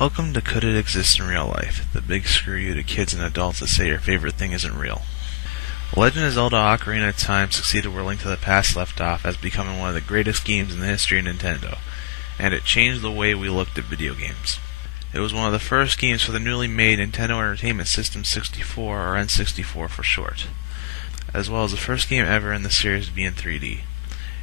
Welcome to Could It Exist in Real Life, the big screw you to kids and adults that say your favorite thing isn't real. Legend of Zelda Ocarina of Time succeeded where Link to the Past left off as becoming one of the greatest games in the history of Nintendo, and it changed the way we looked at video games. It was one of the first games for the newly made Nintendo Entertainment System 64, or N64 for short, as well as the first game ever in the series to be in 3D.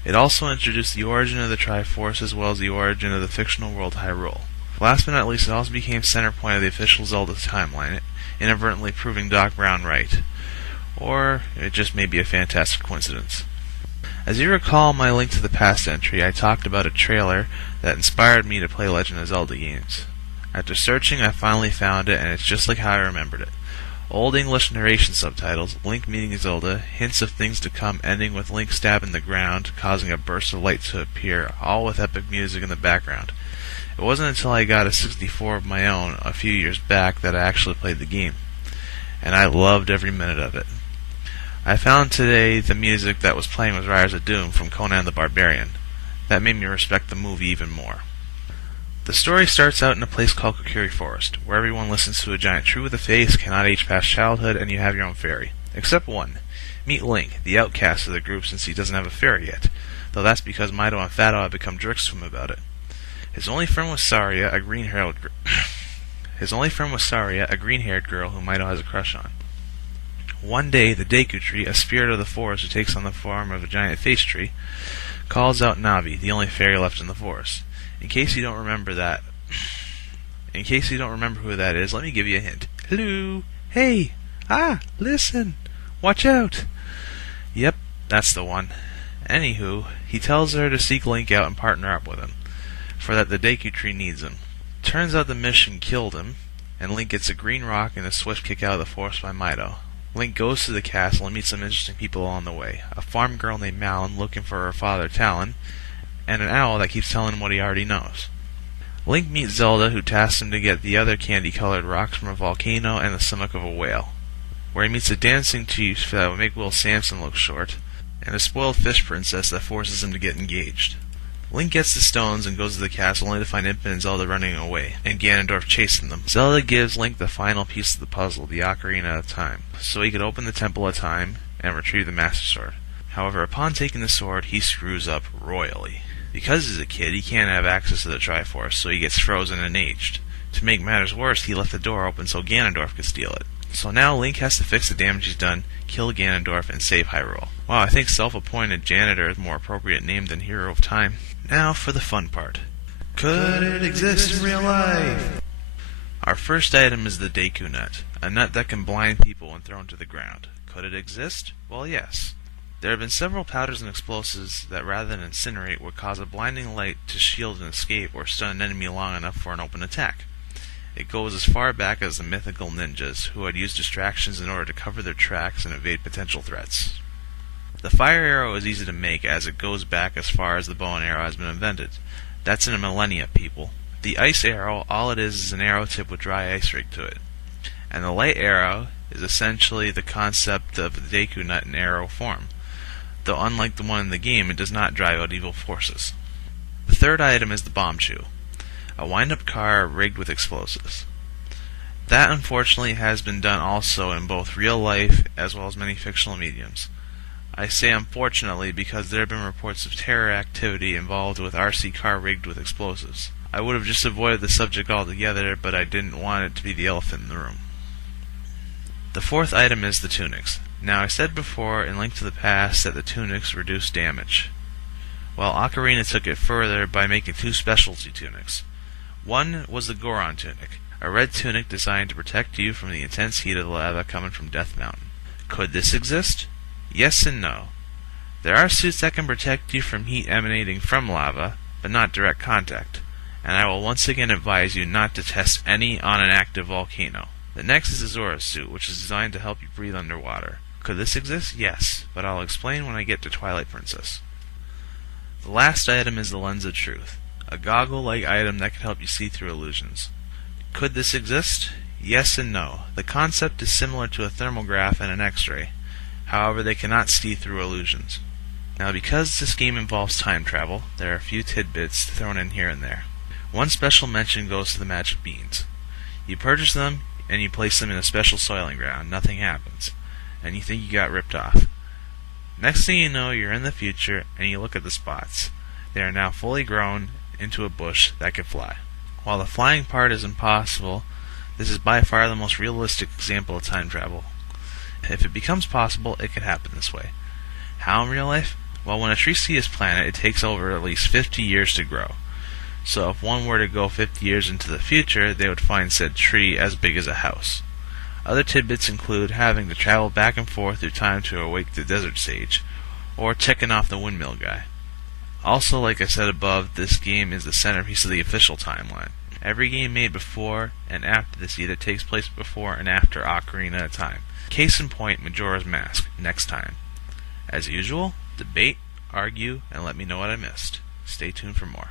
It also introduced the origin of the Triforce as well as the origin of the fictional world Hyrule. Last but not least, it also became center point of the official Zelda timeline, inadvertently proving Doc Brown right. Or it just may be a fantastic coincidence. As you recall my Link to the Past entry, I talked about a trailer that inspired me to play Legend of Zelda games. After searching, I finally found it, and it's just like how I remembered it. Old English narration subtitles, Link meeting Zelda, hints of things to come ending with Link stabbing the ground, causing a burst of light to appear, all with epic music in the background. It wasn't until I got a 64 of my own a few years back that I actually played the game, and I loved every minute of it. I found today the music that was playing was Rise of Doom from Conan the Barbarian. That made me respect the movie even more. The story starts out in a place called Kokiri Forest, where everyone listens to a giant tree with a face, cannot age past childhood, and you have your own fairy. Except one. Meet Link, the outcast of the group since he doesn't have a fairy yet, though that's because Mido and Fado have become jerks to him about it. His only friend was Saria, a green-haired girl who Mido has a crush on. One day, the Degu tree, a spirit of the forest who takes on the form of a giant face tree, calls out Navi, the only fairy left in the forest. In case you don't remember who that is, let me give you a hint. Hello! Hey! Listen! Watch out! Yep, that's the one. Anywho, he tells her to seek Link out and partner up with him, for that the Degu tree needs him. Turns out the mission killed him, and Link gets a green rock and a swift kick out of the forest by Mido. Link goes to the castle and meets some interesting people along the way. A farm girl named Malon looking for her father Talon, and an owl that keeps telling him what he already knows. Link meets Zelda, who tasks him to get the other candy-colored rocks from a volcano and the stomach of a whale, where he meets a dancing chief that would make Will Sampson look short, and a spoiled fish princess that forces him to get engaged. Link gets the stones and goes to the castle only to find Impa and Zelda running away, and Ganondorf chasing them. Zelda gives Link the final piece of the puzzle, the Ocarina of Time, so he could open the Temple of Time and retrieve the Master Sword. However, upon taking the sword, he screws up royally. Because he's a kid, he can't have access to the Triforce, so he gets frozen and aged. To make matters worse, he left the door open so Ganondorf could steal it. So now Link has to fix the damage he's done, kill Ganondorf, and save Hyrule. Wow, I think self-appointed janitor is a more appropriate name than Hero of Time. Now for the fun part. Could it exist in real life? Our first item is the Degu Nut, a nut that can blind people when thrown to the ground. Could it exist? Well, yes. There have been several powders and explosives that rather than incinerate would cause a blinding light to shield an escape or stun an enemy long enough for an open attack. It goes as far back as the mythical ninjas, who had used distractions in order to cover their tracks and evade potential threats. The fire arrow is easy to make as it goes back as far as the bow and arrow has been invented. That's in a millennia, people. The ice arrow, all it is an arrow tip with dry ice rigged to it. And the light arrow is essentially the concept of the Degu Nut in arrow form, though unlike the one in the game, it does not drive out evil forces. The third item is the bomb chew, a wind-up car rigged with explosives. That unfortunately has been done also in both real life as well as many fictional mediums. I say unfortunately because there have been reports of terror activity involved with RC car rigged with explosives. I would have just avoided the subject altogether, but I didn't want it to be the elephant in the room. The fourth item is the Tunics. Now, I said before in Link to the Past that the Tunics reduce damage. Well, Ocarina took it further by making two specialty tunics. One was the Goron Genic, a red tunic designed to protect you from the intense heat of the lava coming from Death Mountain. Could this exist? Yes and no. There are suits that can protect you from heat emanating from lava, but not direct contact, and I will once again advise you not to test any on an active volcano. The next is the Zora suit, which is designed to help you breathe underwater. Could this exist? Yes, but I'll explain when I get to Twilight Princess. The last item is the Lens of Truth, a goggle-like item that can help you see through illusions. Could this exist? Yes and no. The concept is similar to a thermograph and an X-ray. However, they cannot see through illusions. Now, because this game involves time travel, there are a few tidbits thrown in here and there. One special mention goes to the magic beans. You purchase them, and you place them in a special soiling ground. Nothing happens, and you think you got ripped off. Next thing you know, you're in the future, and you look at the spots. They are now fully grown into a bush that can fly. While the flying part is impossible, this is by far the most realistic example of time travel. If it becomes possible, it could happen this way. How in real life? Well, when a tree seed is planted, it takes over at least 50 years to grow. So if one were to go 50 years into the future, they would find said tree as big as a house. Other tidbits include having to travel back and forth through time to awake the desert sage, or checking off the windmill guy. Also, like I said above, this game is the centerpiece of the official timeline. Every game made before and after this either takes place before and after Ocarina of Time. Case in point, Majora's Mask, next time. As usual, debate, argue, and let me know what I missed. Stay tuned for more.